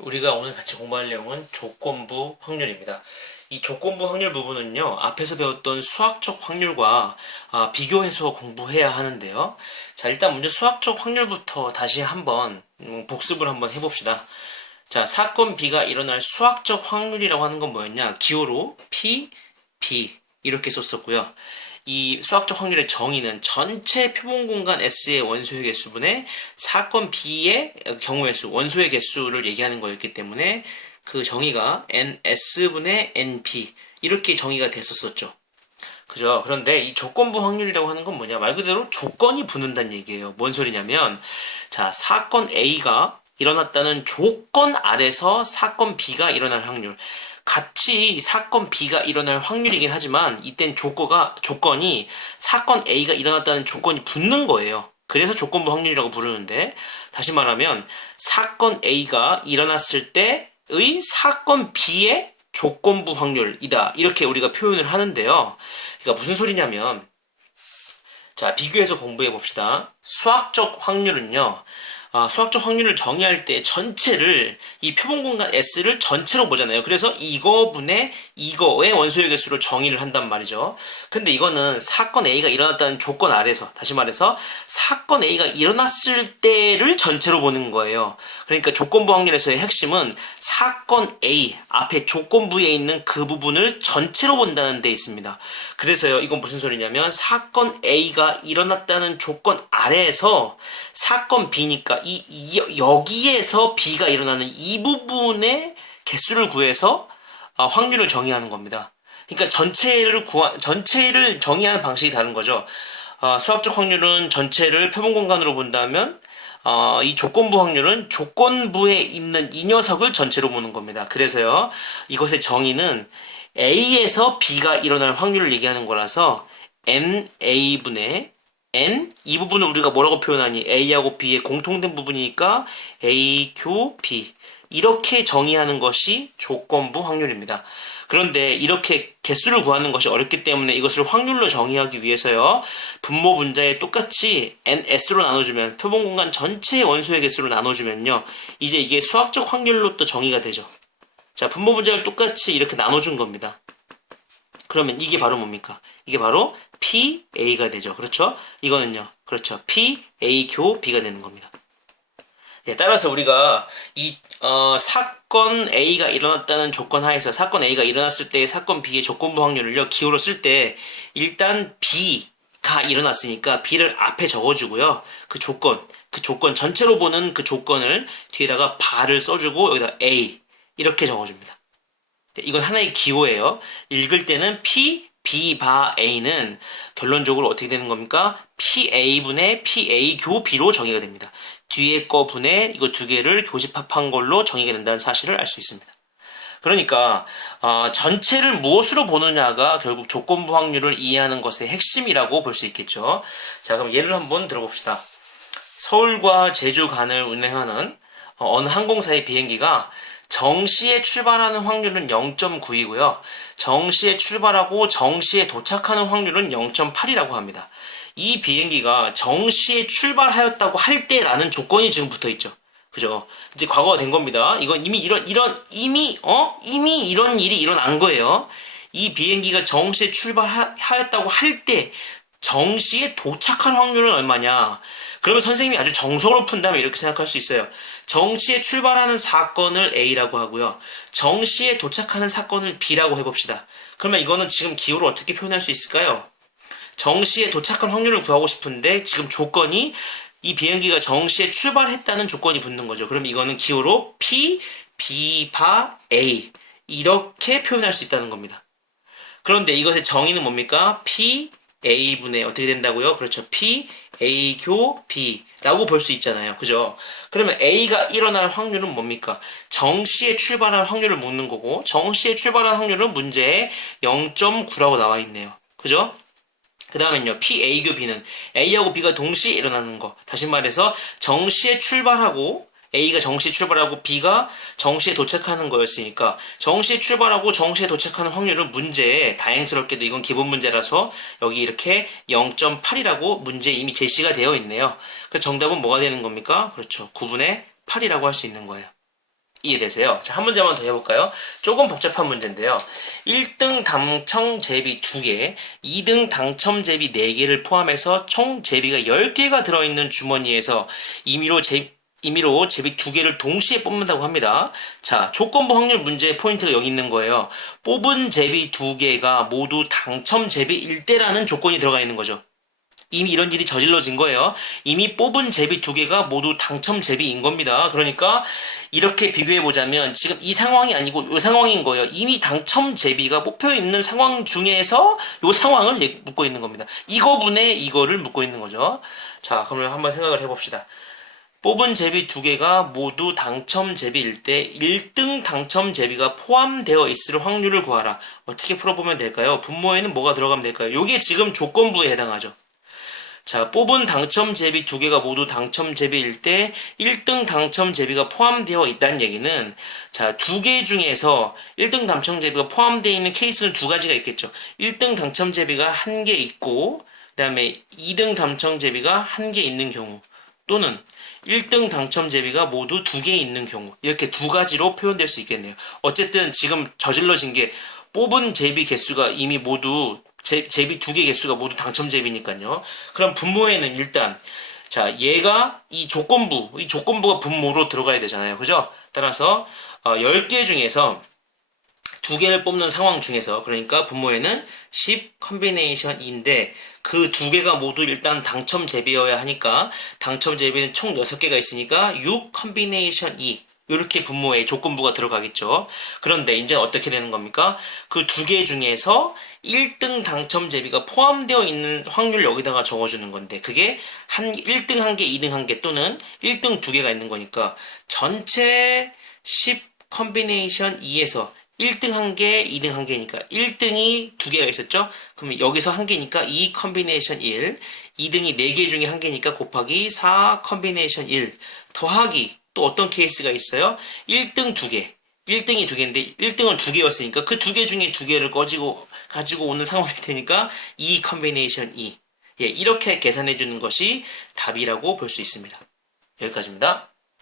우리가 오늘 같이 공부할 내용은 조건부 확률입니다. 이 조건부 확률 부분은요, 앞에서 배웠던 수학적 확률과 비교해서 공부해야 하는데요. 자, 일단 먼저 수학적 확률부터 다시 한번 복습을 한번 해봅시다. 자, 사건 B가 일어날 수학적 확률이라고 하는 건 뭐였냐? 기호로 P, B 이렇게 썼었고요. 이 수학적 확률의 정의는 전체 표본 공간 S의 원소의 개수분의 사건 B의 경우의 수, 원소의 개수를 얘기하는 거였기 때문에 그 정의가 NS분의 NP 이렇게 정의가 됐었었죠. 그죠? 그런데 이 조건부 확률이라고 하는 건 뭐냐? 말 그대로 조건이 붙는다는 얘기예요. 뭔 소리냐면, 자, 사건 A가 일어났다는 조건 아래서 사건 B가 일어날 확률. 같이 사건 B가 일어날 확률이긴 하지만 이땐 조건이 사건 A가 일어났다는 조건이 붙는 거예요. 그래서 조건부 확률이라고 부르는데, 다시 말하면 사건 A가 일어났을 때의 사건 B의 조건부 확률이다. 이렇게 우리가 표현을 하는데요. 그러니까 무슨 소리냐면, 자, 비교해서 공부해 봅시다. 수학적 확률은요, 수학적 확률을 정의할 때 전체를, 이 표본 공간 S를 전체로 보잖아요. 그래서 이거분의 이거의 원소의 개수로 정의를 한단 말이죠. 근데 이거는 사건 A가 일어났다는 조건 아래서, 다시 말해서 사건 A가 일어났을 때를 전체로 보는 거예요. 그러니까 조건부 확률에서의 핵심은 사건 A 앞에 조건부에 있는 그 부분을 전체로 본다는 데 있습니다. 그래서요, 이건 무슨 소리냐면 사건 A가 일어났다는 조건 아래에서 사건 B니까 여기에서 B가 일어나는 이 부분의 개수를 구해서 확률을 정의하는 겁니다. 그러니까 전체를 정의하는 방식이 다른 거죠. 수학적 확률은 전체를 표본 공간으로 본다면 이 조건부 확률은 조건부에 있는 이 녀석을 전체로 보는 겁니다. 그래서요, 이것의 정의는 A에서 B가 일어날 확률을 얘기하는 거라서 NA분의 N, 이 부분을 우리가 뭐라고 표현하니? A하고 B의 공통된 부분이니까 A, 교, B 이렇게 정의하는 것이 조건부 확률입니다. 그런데 이렇게 개수를 구하는 것이 어렵기 때문에 이것을 확률로 정의하기 위해서요, 분모 분자에 똑같이 NS로 나눠주면, 표본 공간 전체의 원소의 개수로 나눠주면요, 이제 이게 수학적 확률로 또 정의가 되죠. 자, 분모 분자를 똑같이 이렇게 나눠준 겁니다. 그러면 이게 바로 뭡니까? 이게 바로 PA가 되죠. 그렇죠? 이거는요. 그렇죠. PA 교 B가 되는 겁니다. 예, 따라서 우리가 사건 A가 일어났다는 조건 하에서 사건 A가 일어났을 때 사건 B의 조건부 확률을요, 기호로 쓸 때 일단 B가 일어났으니까 B를 앞에 적어주고요. 그 조건 전체로 보는 그 조건을 뒤에다가 바를 써주고 여기다 A 이렇게 적어줍니다. 이건 하나의 기호예요. 읽을 때는 P, B, 바, A는 결론적으로 어떻게 되는 겁니까? PA분의 PA 교 B로 정의가 됩니다. 뒤에 거 분의 이거 두 개를 교집합한 걸로 정의가 된다는 사실을 알 수 있습니다. 그러니까 전체를 무엇으로 보느냐가 결국 조건부 확률을 이해하는 것의 핵심이라고 볼 수 있겠죠. 자, 그럼 예를 한번 들어봅시다. 서울과 제주 간을 운행하는 어느 항공사의 비행기가 정시에 출발하는 확률은 0.9이고요. 정시에 출발하고 정시에 도착하는 확률은 0.8이라고 합니다. 이 비행기가 정시에 출발하였다고 할 때라는 조건이 지금 붙어 있죠. 그죠? 이제 과거가 된 겁니다. 이건 이미 이런 일이 일어난 거예요. 이 비행기가 정시에 출발하였다고 할 때 정시에 도착할 확률은 얼마냐? 그러면 선생님이 아주 정석으로 푼다면 이렇게 생각할 수 있어요. 정시에 출발하는 사건을 A라고 하고요. 정시에 도착하는 사건을 B라고 해봅시다. 그러면 이거는 지금 기호로 어떻게 표현할 수 있을까요? 정시에 도착한 확률을 구하고 싶은데 지금 조건이 이 비행기가 정시에 출발했다는 조건이 붙는 거죠. 그럼 이거는 기호로 P, B, 바, A 이렇게 표현할 수 있다는 겁니다. 그런데 이것의 정의는 뭡니까? P, A분의 어떻게 된다고요? 그렇죠. P, A 교 B라고 볼 수 있잖아요. 그죠? 그러면 A가 일어날 확률은 뭡니까? 정시에 출발할 확률을 묻는 거고, 정시에 출발할 확률은 문제에 0.9라고 나와 있네요. 그죠? 그 다음엔요, P, A 교 B는 A하고 B가 동시에 일어나는 거. 다시 말해서 정시에 출발하고 A가 정시에 출발하고 B가 정시에 도착하는 거였으니까 정시에 출발하고 정시에 도착하는 확률은 문제에, 다행스럽게도 이건 기본 문제라서 여기 이렇게 0.8이라고 문제에 이미 제시가 되어 있네요. 그래서 정답은 뭐가 되는 겁니까? 그렇죠. 9분의 8이라고 할 수 있는 거예요. 이해되세요? 자, 한 문제만 더 해볼까요? 조금 복잡한 문제인데요. 1등 당첨 제비 2개, 2등 당첨 제비 4개를 포함해서 총 제비가 10개가 들어있는 주머니에서 임의로 제비 2개를 동시에 뽑는다고 합니다. 자, 조건부 확률 문제의 포인트가 여기 있는 거예요. 뽑은 제비 2개가 모두 당첨 제비일 때라는 조건이 들어가 있는 거죠. 이미 이런 일이 저질러진 거예요. 이미 뽑은 제비 2개가 모두 당첨 제비인 겁니다. 그러니까 이렇게 비교해보자면 지금 이 상황이 아니고 이 상황인 거예요. 이미 당첨 제비가 뽑혀 있는 상황 중에서 이 상황을 묻고 있는 겁니다. 이거분의 이거를 묻고 있는 거죠. 자, 그러면 한번 생각을 해봅시다. 뽑은 제비 2개가 모두 당첨 제비일 때 1등 당첨 제비가 포함되어 있을 확률을 구하라. 어떻게 풀어보면 될까요? 분모에는 뭐가 들어가면 될까요? 이게 지금 조건부에 해당하죠. 자, 뽑은 당첨 제비 2개가 모두 당첨 제비일 때 1등 당첨 제비가 포함되어 있다는 얘기는, 자, 2개 중에서 1등 당첨 제비가 포함되어 있는 케이스는 2가지가 있겠죠. 1등 당첨 제비가 1개 있고, 그 다음에 2등 당첨 제비가 1개 있는 경우, 또는 1등 당첨 제비가 모두 2개 있는 경우, 이렇게 2가지로 표현될 수 있겠네요. 어쨌든 지금 저질러진 게 뽑은 제비 개수가 이미 모두 제비 2개 개수가 모두 당첨 제비니까요. 그럼 분모에는 일단, 자, 얘가 이 조건부가 분모로 들어가야 되잖아요. 그죠? 따라서 10개 중에서 2개를 뽑는 상황 중에서, 그러니까 분모에는 10 컨비네이션인데 그 2개가 모두 일단 당첨 제비여야 하니까 당첨 제비는 총 6개가 있으니까 6 컨비네이션 2, 이렇게 분모에 조건부가 들어가겠죠. 그런데 이제 어떻게 되는 겁니까? 그 2개 중에서 1등 당첨 제비가 포함되어 있는 확률 여기다가 적어주는 건데, 그게 1등 1개, 2등 1개 또는 1등 2개가 있는 거니까 전체 10 컨비네이션 2에서 1등 1개, 2등 1개니까 1등이 2개가 있었죠? 그러면 여기서 1개니까 2 컨비네이션 1, 2등이 4개 중에 1개니까 곱하기 4 컨비네이션 1, 더하기 또 어떤 케이스가 있어요? 1등 2개, 1등이 2개인데 1등은 2개였으니까 그 2개 중에 2개를 가지고 오는 상황이 되니까 2 컨비네이션 2. 예, 이렇게 계산해 주는 것이 답이라고 볼 수 있습니다. 여기까지입니다.